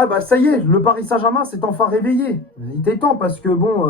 Ah bah ça y est, le Paris Saint-Germain s'est enfin réveillé. Il était temps parce que bon,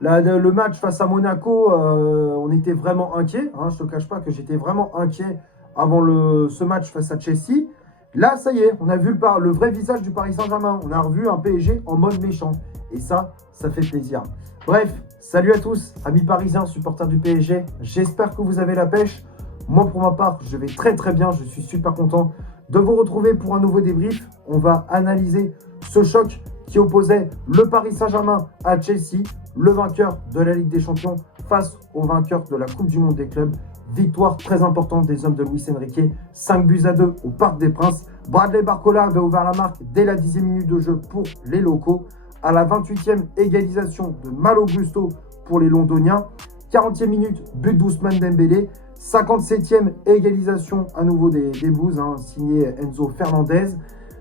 le match face à Monaco, on était vraiment inquiet. Hein, je ne te cache pas que j'étais vraiment inquiet avant ce match face à Chelsea. Là, ça y est, on a vu le vrai visage du Paris Saint-Germain. On a revu un PSG en mode méchant. Et ça fait plaisir. Bref, salut à tous, amis parisiens, supporters du PSG. J'espère que vous avez la pêche. Moi, pour ma part, je vais très très bien. Je suis super content de vous retrouver pour un nouveau débrief. On va analyser ce choc qui opposait le Paris Saint-Germain à Chelsea, le vainqueur de la Ligue des Champions face au vainqueur de la Coupe du Monde des clubs. Victoire très importante des hommes de Luis Enrique, 5-2 au Parc des Princes. Bradley Barcola avait ouvert la marque dès la 10e minute de jeu pour les locaux. À la 28e, égalisation de Malo Gusto pour les Londoniens. 40e minute, but d'Ousmane Dembélé. 57e, égalisation à nouveau des Blues, signé Enzo Fernandez.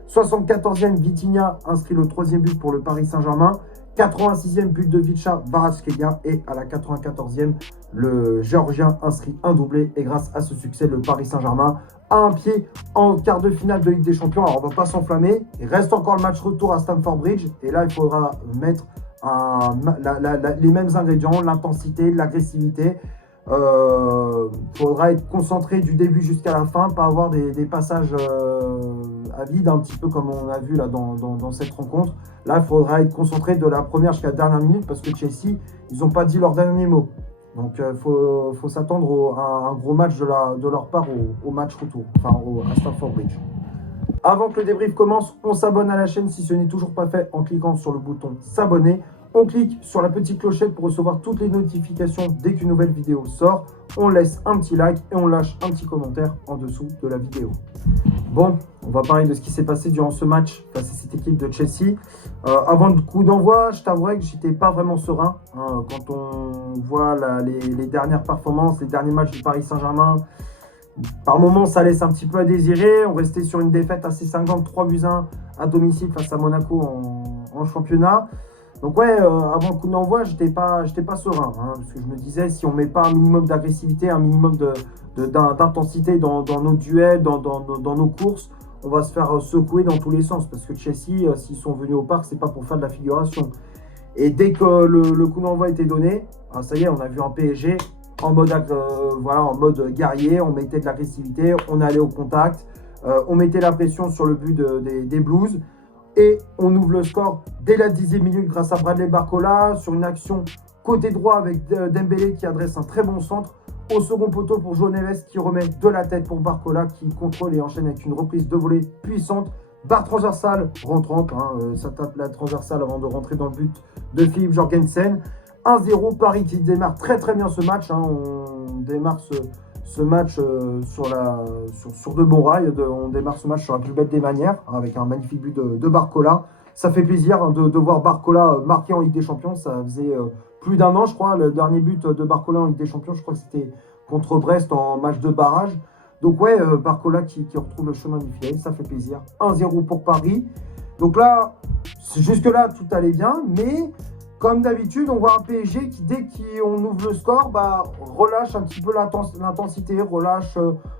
74e, Vitinha inscrit le 3e but pour le Paris Saint-Germain. 86e, but de Vicha Kvaratskhelia. Et à la 94e, le Géorgien inscrit un doublé. Et grâce à ce succès, le Paris Saint-Germain a un pied en quart de finale de Ligue des Champions. Alors, on ne va pas s'enflammer. Il reste encore le match retour à Stamford Bridge. Et là, il faudra mettre les mêmes ingrédients, l'intensité, l'agressivité. Faudra être concentré du début jusqu'à la fin, pas avoir des passages à vide, un petit peu comme on a vu là dans cette rencontre. Là, il faudra être concentré de la première jusqu'à la dernière minute parce que Chelsea, ils n'ont pas dit leur dernier mot. Donc, il faut s'attendre à un gros match de leur part au match retour, enfin à Stamford Bridge. Avant que le débrief commence, on s'abonne à la chaîne si ce n'est toujours pas fait en cliquant sur le bouton s'abonner. On clique sur la petite clochette pour recevoir toutes les notifications dès qu'une nouvelle vidéo sort. On laisse un petit like et on lâche un petit commentaire en dessous de la vidéo. Bon, on va parler de ce qui s'est passé durant ce match face à cette équipe de Chelsea. Avant le coup d'envoi, je t'avouerai que j'étais pas vraiment serein. Quand on voit les dernières performances, les derniers matchs du Paris Saint-Germain, par moments, ça laisse un petit peu à désirer. On restait sur une défaite assez cinglante, 3-1 à domicile face à Monaco en championnat. Donc ouais, avant le coup d'envoi, j'étais pas serein. Parce que je me disais, si on ne met pas un minimum d'agressivité, un minimum d'intensité dans nos duels, dans nos courses, on va se faire secouer dans tous les sens. Parce que Chelsea, s'ils sont venus au parc, c'est pas pour faire de la figuration. Et dès que le coup d'envoi était donné, ça y est, on a vu un PSG en mode guerrier. On mettait de l'agressivité, on allait au contact, on mettait la pression sur le but des Blues. Et on ouvre le score dès la 10e minute grâce à Bradley Barcola sur une action côté droit avec Dembélé qui adresse un très bon centre au second poteau pour João Neves qui remet de la tête pour Barcola qui contrôle et enchaîne avec une reprise de volée puissante. Barre transversale rentrante, ça tape la transversale avant de rentrer dans le but de Philippe Jorgensen. 1-0, Paris qui démarre très très bien ce match. On démarre ce match sur de bons rails. On démarre ce match sur la plus belle des manières, avec un magnifique but de Barcola. Ça fait plaisir de voir Barcola marqué en Ligue des Champions. Ça faisait plus d'un an, je crois. Le dernier but de Barcola en Ligue des Champions, je crois que c'était contre Brest en match de barrage. Donc ouais, Barcola qui retrouve le chemin du filet, ça fait plaisir. 1-0 pour Paris. Donc là, jusque-là, tout allait bien, mais comme d'habitude, on voit un PSG qui, dès qu'on ouvre le score, relâche un petit peu l'intensité, relâche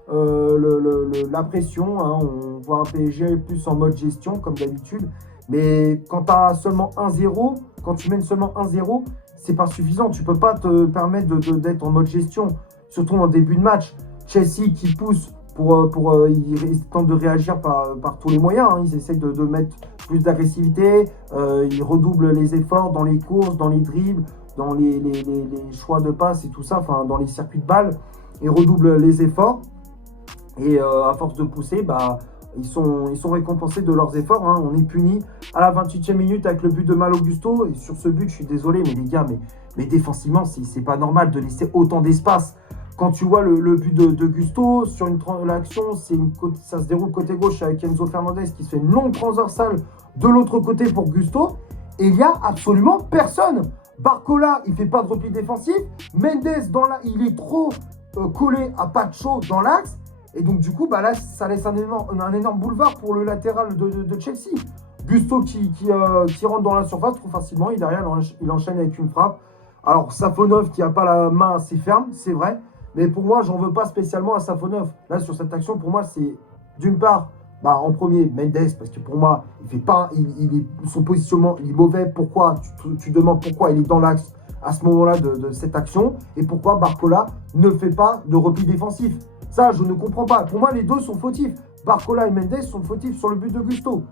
la pression. On voit un PSG plus en mode gestion, comme d'habitude. Mais quand tu as seulement 1-0, quand tu mènes seulement 1-0, c'est pas suffisant. Tu peux pas te permettre d'être en mode gestion, surtout en début de match. Chelsea qui pousse ils tentent de réagir par tous les moyens. Ils essayent de mettre plus d'agressivité. Ils redoublent les efforts dans les courses, dans les dribbles, dans les choix de passes et tout ça, dans les circuits de balles. Ils redoublent les efforts. Et à force de pousser, ils sont récompensés de leurs efforts. On est puni à la 28e minute avec le but de Malo Gusto. Et sur ce but, je suis désolé, mais les gars, mais défensivement, c'est pas normal de laisser autant d'espace. Quand tu vois le but de Gusto, sur l'action, ça se déroule côté gauche avec Enzo Fernandez qui se fait une longue transversale de l'autre côté pour Gusto. Et il n'y a absolument personne. Barcola, il ne fait pas de repli défensif. Mendes, il est trop collé à Pacho dans l'axe. Et donc, du coup, là, ça laisse un énorme boulevard pour le latéral de Chelsea. Gusto qui rentre dans la surface trop facilement. Et derrière, il enchaîne avec une frappe. Alors, Safonov qui n'a pas la main assez ferme, c'est vrai. Mais pour moi, j'en veux pas spécialement à Safonov. Là, sur cette action, pour moi, c'est d'une part Bah, en premier, Mendes, parce que pour moi, il fait pas, son positionnement il est mauvais. Pourquoi tu demandes pourquoi il est dans l'axe à ce moment-là de cette action et pourquoi Barcola ne fait pas de repli défensif. Ça, je ne comprends pas. Pour moi, les deux sont fautifs. Barcola et Mendes sont fautifs sur le but de Gusto.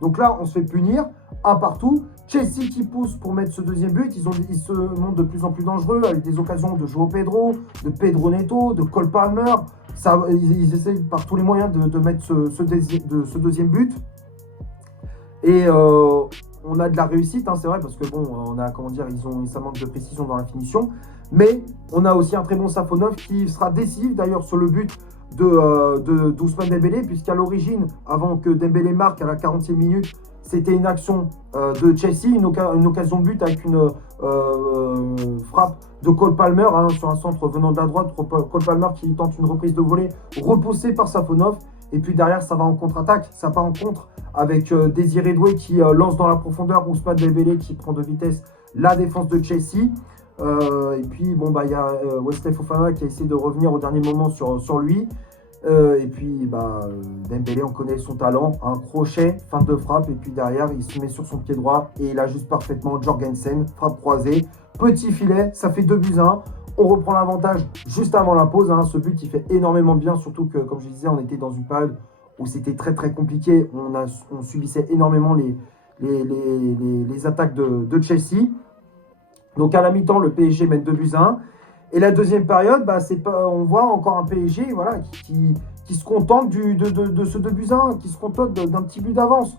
Donc là, on se fait punir, un partout. Chelsea qui pousse pour mettre ce deuxième but. Ils se montrent de plus en plus dangereux avec des occasions de João Pedro, de Pedro Neto, de Cole Palmer. Ça, ils essaient par tous les moyens de mettre ce deuxième but. Et on a de la réussite, hein, c'est vrai, parce que bon, on a, comment dire, ça manque de précision dans la finition. Mais on a aussi un très bon Safonov qui sera décisif d'ailleurs sur le but d'Ousmane Dembélé, puisqu'à l'origine, avant que Dembélé marque à la 40e minute, c'était une action de Chelsea, une occasion de but avec une frappe de Cole Palmer hein, sur un centre venant de la droite. Cole Palmer qui tente une reprise de volée repoussée par Safonov. Et puis derrière, ça va en contre-attaque. Ça part en contre avec Désiré Doué qui lance dans la profondeur. Ousmane Dembélé qui prend de vitesse la défense de Chelsea. Et puis, bon, bah, il y a Wesley Fofana qui a essayé de revenir au dernier moment sur lui. Et puis, bah, Dembélé, on connaît son talent. Un crochet, fin de frappe. Et puis derrière, il se met sur son pied droit et il ajuste parfaitement Jorgensen. Frappe croisée. Petit filet, ça fait 2-1. On reprend l'avantage juste avant la pause. Hein. Ce but, il fait énormément de bien. Surtout que, comme je disais, on était dans une période où c'était très, très compliqué. On subissait énormément les attaques de Chelsea. Donc à la mi-temps, le PSG mène 2-1. Et la deuxième période, bah, on voit encore un PSG voilà, qui se contente de ce 2-1, qui se contente d'un petit but d'avance.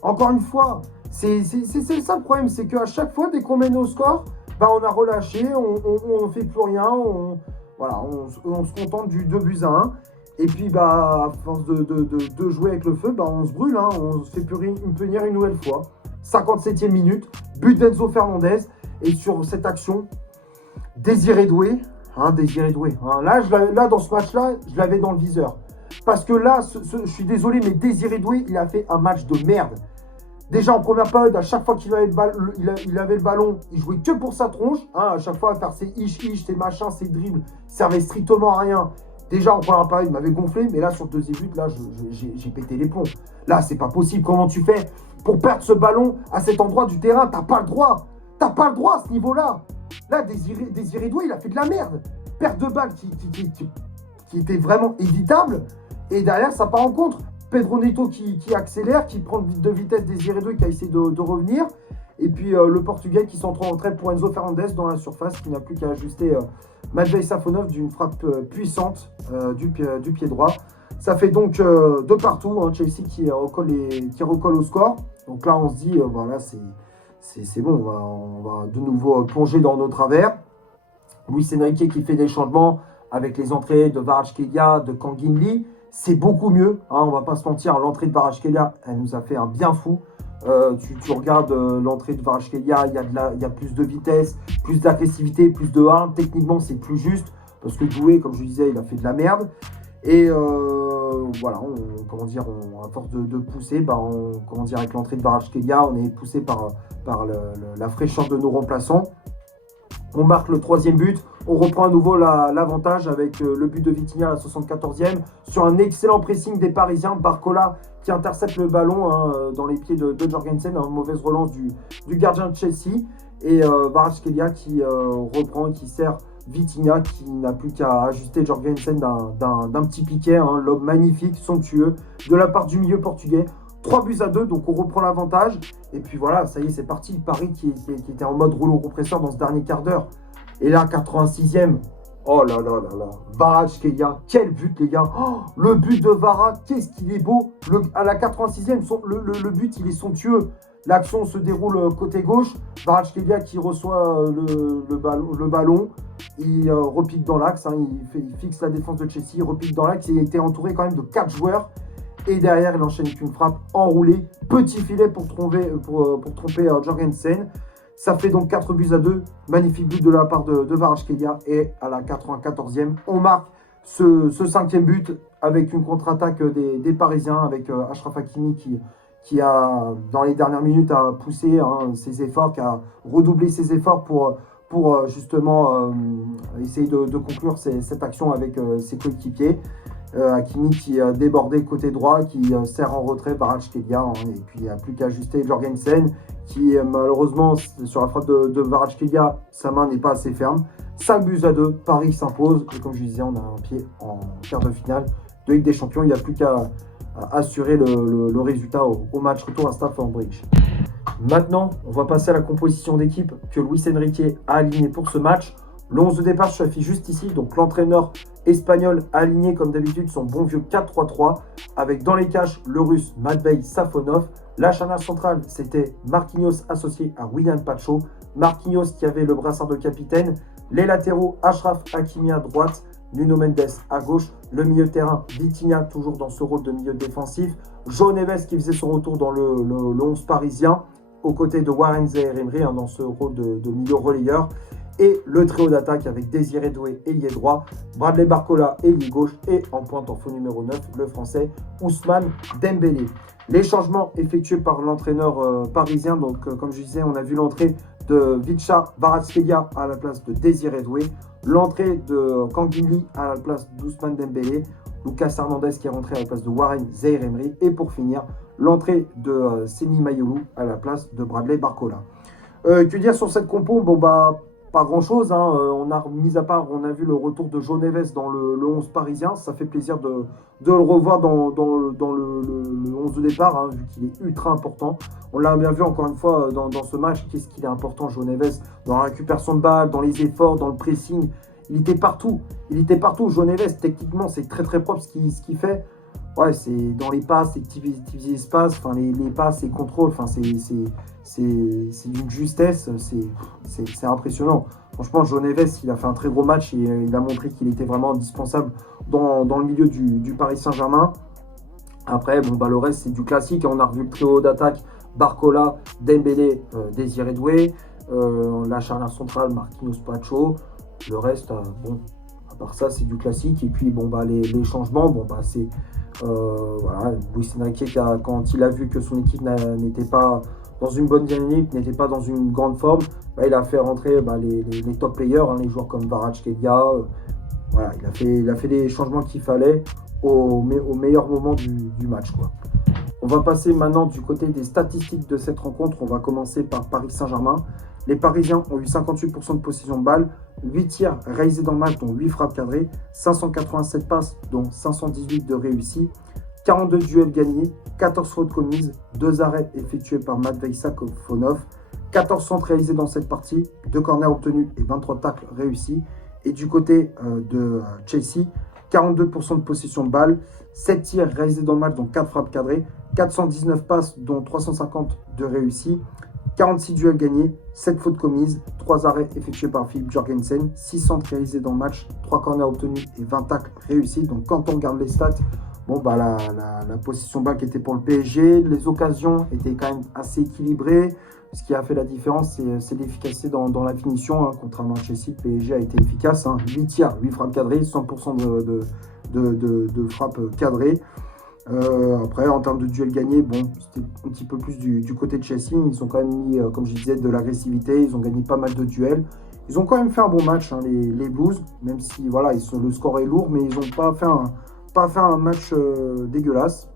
Encore une fois, c'est ça le problème, c'est qu'à chaque fois, dès qu'on mène au score, bah, on a relâché, on ne fait plus rien, on se contente du 2-1. Et puis, bah, à force de jouer avec le feu, bah, on se brûle, hein, on se fait punir une nouvelle fois. 57e minute, but d'Enzo Fernandez. Et sur cette action, Désiré Doué. Hein. Là, dans ce match-là, je l'avais dans le viseur. Parce que là, je suis désolé, mais Désiré Doué, il a fait un match de merde. Déjà en première période, à chaque fois qu'il avait le ballon, il jouait que pour sa tronche. Hein, à chaque fois, à faire ses ses machins, ses dribbles, servait strictement à rien. Déjà en première période, il m'avait gonflé, mais là, sur le deuxième but, là, j'ai pété les plombs. Là, c'est pas possible. Comment tu fais pour perdre ce ballon à cet endroit du terrain? T'as pas le droit. T'as pas le droit à ce niveau-là. Là, Désiré Doué, il a fait de la merde. Perte de balle qui était vraiment évitable. Et derrière, ça part en contre. Pedro Neto qui accélère, qui prend de vitesse Désiré Doué, qui a essayé de revenir. Et puis le Portugais qui s'entre en retrait pour Enzo Fernandez dans la surface, qui n'a plus qu'à ajuster Matvei Safonov d'une frappe puissante du pied droit. Ça fait donc de partout, hein, Chelsea qui recolle au score. Donc là, on se dit, voilà, c'est bon, on va de nouveau plonger dans nos travers. Luis Enrique qui fait des changements avec les entrées de Kvaratskhelia, de Kangin Lee. C'est beaucoup mieux, hein, on ne va pas se mentir. L'entrée de Kvaratskhelia, elle nous a fait un bien fou. Tu regardes l'entrée de Kvaratskhelia, il y a plus de vitesse, plus d'agressivité, plus de hargne. Techniquement, c'est plus juste parce que Doué, comme je disais, il a fait de la merde. Et voilà, à force de pousser, avec l'entrée de Kvaratskhelia, on est poussé par la fraîcheur de nos remplaçants. On marque le troisième but, on reprend à nouveau l'avantage avec le but de Vitinha à la 74e sur un excellent pressing des Parisiens. Barcola qui intercepte le ballon dans les pieds de Jorgensen, une mauvaise relance du gardien de Chelsea. Et Kvaratskhelia qui reprend et qui sert Vitinha qui n'a plus qu'à ajuster Jorgensen d'un petit piquet, hein, l'homme magnifique, somptueux, de la part du milieu portugais. 3-2, donc on reprend l'avantage. Et puis voilà, ça y est, c'est parti. Paris qui était en mode rouleau compresseur dans ce dernier quart d'heure. Et là, 86e. Oh là là là là. Kvaratskhelia, quel but, les gars. Oh, le but de Vara, qu'est-ce qu'il est beau. À la 86e, le but, il est somptueux. L'action se déroule côté gauche. Kvaratskhelia qui reçoit le ballon. Il repique dans l'axe. Hein, il fixe la défense de Chelsea. Il repique dans l'axe. Il était entouré quand même de 4 joueurs. Et derrière, il enchaîne avec une frappe enroulée. Petit filet pour tromper Jorgensen. Ça fait donc 4-2. Magnifique but de la part de Kvaratskhelia. Et à la 94e, on marque ce 5e but avec une contre-attaque des Parisiens, avec Achraf Hakimi qui a, dans les dernières minutes, a poussé ses efforts, qui a redoublé ses efforts pour justement essayer de conclure cette action avec ses coéquipiers. Hakimi qui débordait côté droit, qui sert en retrait Kvaratskhelia, hein, et puis il n'y a plus qu'à ajuster Jorgensen, qui malheureusement, sur la frappe de Kvaratskhelia, sa main n'est pas assez ferme. 5-2, Paris s'impose, et comme je disais, on a un pied en quart de finale de Ligue des Champions. Il n'y a plus qu'à assurer le résultat au match retour à Stamford Bridge. Maintenant, on va passer à la composition d'équipe que Luis Enrique a alignée pour ce match. Le 11 de départ s'affiche juste ici, donc l'entraîneur espagnol a aligné comme d'habitude son bon vieux 4-3-3, avec dans les cages le russe Matvei Safonov. La charnière centrale, c'était Marquinhos associé à William Pacho. Marquinhos qui avait le brassard de capitaine. Les latéraux, Achraf Hakimi à droite, Nuno Mendes à gauche. Le milieu de terrain, Vitinha toujours dans ce rôle de milieu défensif. João Neves qui faisait son retour dans le 11 parisien, aux côtés de Warren Zaïre-Emery dans ce rôle de milieu relayeur. Et le trio d'attaque avec Désiré Doué, ailier droit, Bradley Barcola, ailier gauche, et en pointe en faux numéro 9, le français Ousmane Dembélé. Les changements effectués par l'entraîneur parisien, donc comme je disais, on a vu l'entrée de Vicha Kvaratskhelia à la place de Désiré Doué, l'entrée de Kangili à la place d'Ousmane Dembélé, Lucas Hernandez qui est rentré à la place de Warren Zaïre-Emery, et pour finir, l'entrée de Seny Mayulu à la place de Bradley Barcola. Que dire sur cette compo? Bon bah, pas grand chose, hein. On a mis à part, on a vu le retour de João Neves dans le 11 parisien. Ça fait plaisir de le revoir dans le 11 de départ, hein, vu qu'il est ultra important. On l'a bien vu encore une fois dans ce match. Qu'est-ce qu'il est important, João Neves, dans la récupération de balles, dans les efforts, dans le pressing. Il était partout. João Neves, techniquement, c'est très très propre ce qu'il fait. Ouais, c'est dans les passes, les petits espaces, enfin les passes, les contrôles, enfin c'est d'une justesse, c'est impressionnant. Franchement, João Neves, il a fait un très gros match et il a montré qu'il était vraiment indispensable dans le milieu du Paris Saint-Germain. Après, bon bah le reste c'est du classique. On a revu le trio d'attaque, Barcola, Dembélé, Désiré Doué, la charnière centrale, Marquinhos, Pacho. Le reste, bon, à part ça, c'est du classique. Et puis bon bah les changements, bon bah c'est voilà, Luis Enrique, quand il a vu que son équipe n'était pas dans une bonne dynamique, n'était pas dans une grande forme, bah, il a fait rentrer les top players, hein, les joueurs comme Kvaratskhelia. Voilà, il a fait les changements qu'il fallait au meilleur moment du match, quoi. On va passer maintenant du côté des statistiques de cette rencontre. On va commencer par Paris Saint-Germain. Les Parisiens ont eu 58% de possession de balle, 8 tirs réalisés dans le match, dont 8 frappes cadrées, 587 passes, dont 518 de réussis, 42 duels gagnés, 14 fautes commises, 2 arrêts effectués par Matvei Safonov, 14 centres réalisés dans cette partie, 2 corners obtenus et 23 tacles réussis. Et du côté de Chelsea, 42% de possession de balle, 7 tirs réalisés dans le match, dont 4 frappes cadrées, 419 passes, dont 350 de réussis, 46 duels gagnés, 7 fautes commises, 3 arrêts effectués par Philippe Jorgensen, 6 centres réalisés dans le match, 3 corners obtenus et 20 tacles réussis. Donc quand on regarde les stats, bon bah la possession balle qui était pour le PSG, les occasions étaient quand même assez équilibrées. Ce qui a fait la différence, c'est l'efficacité dans la finition, hein. Contrairement à Chelsea, le PSG a été efficace, hein. 8 tirs, 8 frappes cadrées, 100% de frappes cadrées. Après, en termes de duels gagnés, bon, c'était un petit peu plus du côté de Chelsea. Ils ont quand même mis, comme je disais, de l'agressivité. Ils ont gagné pas mal de duels. Ils ont quand même fait un bon match, hein, les Blues, même si voilà, le score est lourd, mais ils n'ont pas fait un match dégueulasse.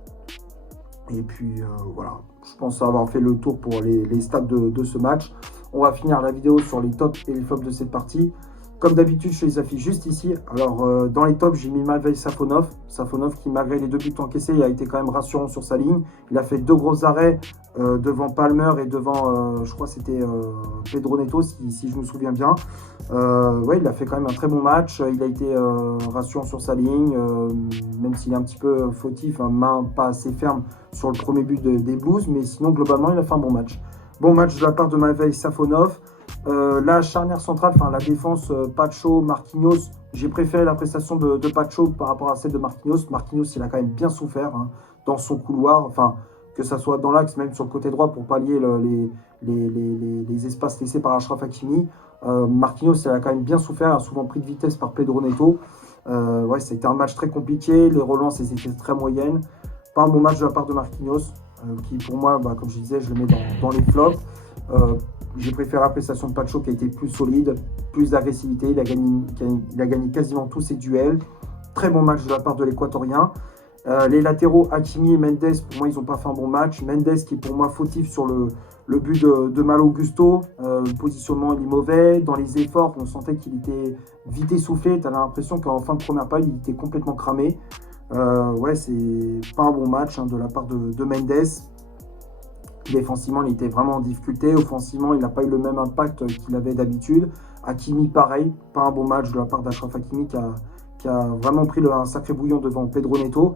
Et puis voilà, je pense avoir fait le tour pour les stats de ce match. On va finir la vidéo sur les tops et les flops de cette partie. Comme d'habitude, je les affiche juste ici. Alors, dans les tops, j'ai mis Matvei Safonov. Safonov qui, malgré les 2 buts encaissés, a été quand même rassurant sur sa ligne. Il a fait 2 gros arrêts devant Palmer et devant, je crois que c'était Pedro Neto, si je me souviens bien. Ouais, il a fait quand même un très bon match. Il a été rassurant sur sa ligne, même s'il est un petit peu fautif, hein, main pas assez ferme sur le premier but des Blues. Mais sinon, globalement, il a fait un bon match. Bon match de la part de Matvei Safonov. La charnière centrale, enfin la défense, Pacho, Marquinhos, j'ai préféré la prestation de Pacho par rapport à celle de Marquinhos. Marquinhos, il a quand même bien souffert, hein, dans son couloir, enfin que ça soit dans l'axe, même sur le côté droit pour pallier les espaces laissés par Achraf Hakimi. Marquinhos, il a quand même bien souffert, a souvent pris de vitesse par Pedro Neto. Ouais, c'était un match très compliqué, les relances étaient très moyennes. Pas un bon match de la part de Marquinhos, qui pour moi, comme je disais, je le mets dans les flops. J'ai préféré la prestation de Pacho qui a été plus solide, plus d'agressivité. Il a gagné quasiment tous ses duels. Très bon match de la part de l'Équatorien. Les latéraux, Hakimi et Mendes, pour moi, ils n'ont pas fait un bon match. Mendes qui est pour moi fautif sur le but de Malo Augusto. Le positionnement, il est mauvais. Dans les efforts, on sentait qu'il était vite essoufflé. Tu avais l'impression qu'en fin de première période, il était complètement cramé. Ouais, c'est pas un bon match de la part de Mendes. Défensivement, il était vraiment en difficulté. Offensivement, il n'a pas eu le même impact qu'il avait d'habitude. Hakimi, pareil, pas un bon match de la part d'Achraf Hakimi qui a vraiment pris un sacré bouillon devant Pedro Neto.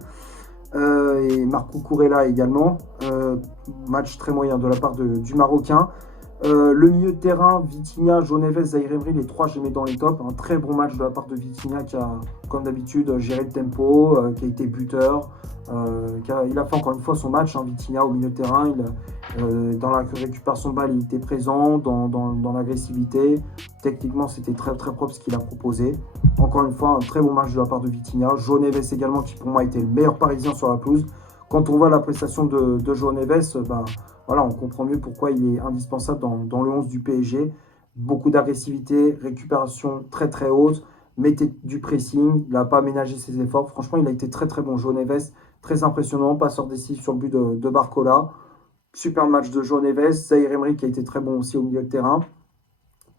Et Marco Kurela également. Match très moyen de la part du Marocain. Le milieu de terrain, Vitinha, João Neves, Zaïre Emery, les trois, je les mets dans les tops. Un très bon match de la part de Vitinha qui a, comme d'habitude, géré le tempo, qui a été buteur. Il a fait encore une fois son match, Vitinha au milieu de terrain. Dans la récupération de balle, il était présent, dans l'agressivité. Techniquement, c'était très très propre ce qu'il a proposé. Encore une fois, un très bon match de la part de Vitinha. João Neves également, qui pour moi était le meilleur Parisien sur la pelouse. Quand on voit la prestation de João Neves, voilà, on comprend mieux pourquoi il est indispensable dans le 11 du PSG. Beaucoup d'agressivité, récupération très très haute, mettait du pressing, il n'a pas aménagé ses efforts. Franchement, il a été très très bon. João Neves, très impressionnant, passeur décisif sur le but de Barcola. Super match de João Neves. Zaïre Emery qui a été très bon aussi au milieu de terrain.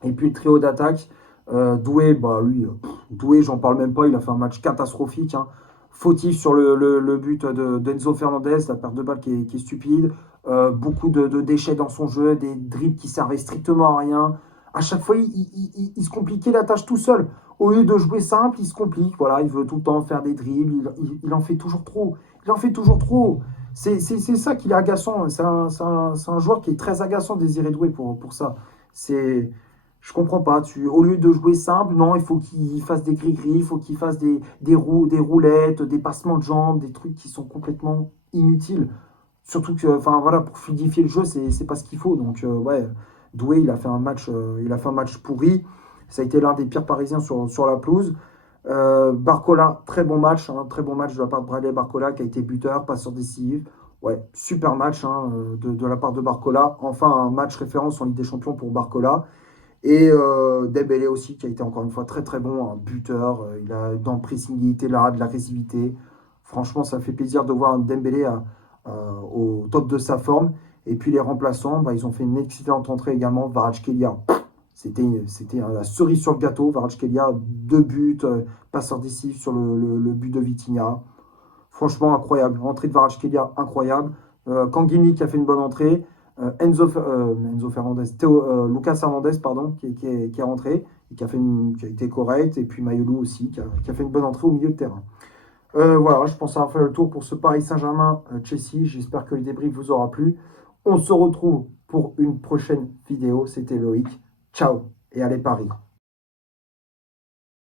Et puis le trio d'attaque, Doué, Doué, j'en parle même pas, il a fait un match catastrophique. Fautif sur le but d'Enzo Fernandez, la perte de balle qui est stupide. Beaucoup de déchets dans son jeu, des dribbles qui servaient strictement à rien. À chaque fois, il se compliquait la tâche tout seul. Au lieu de jouer simple, il se complique. Voilà, il veut tout le temps faire des dribbles. Il en fait toujours trop. Il en fait toujours trop. C'est ça qui est agaçant. C'est un joueur qui est très agaçant, Désiré Doué, pour ça. Je comprends pas. Au lieu de jouer simple, non, il faut qu'il fasse des gris-gris, il faut qu'il fasse des roulettes, des passements de jambes, des trucs qui sont complètement inutiles. Surtout que, voilà, pour fluidifier le jeu, c'est pas ce qu'il faut. Donc, ouais, Doué, il a fait un match pourri. Ça a été l'un des pires Parisiens sur la pelouse. Barcola, très bon match de la part de Bradley Barcola, qui a été buteur, passeur décisif. Ouais, super match de la part de Barcola. Enfin, un match référence en Ligue des Champions pour Barcola. Et Dembélé aussi, qui a été encore une fois très très bon, un buteur. Dans le pressing, il était là, de l'agressivité. Franchement, ça fait plaisir de voir un Dembélé au top de sa forme. Et puis les remplaçants, ils ont fait une excellente entrée également. Kvaratskhelia, c'était la cerise sur le gâteau. Kvaratskhelia, 2 buts, passeur décisif sur le but de Vitinha. Franchement, incroyable. Entrée de Kvaratskhelia, incroyable. Kangini qui a fait une bonne entrée. Enzo Fernandez, Lucas Hernandez, pardon, qui est rentré et qui a été correct. Et puis Mayolou aussi, qui a fait une bonne entrée au milieu de terrain. Voilà, je pense avoir fait le tour pour ce Paris Saint-Germain-Chelsea. J'espère que le débrief vous aura plu. On se retrouve pour une prochaine vidéo. C'était Loïc. Ciao et allez Paris.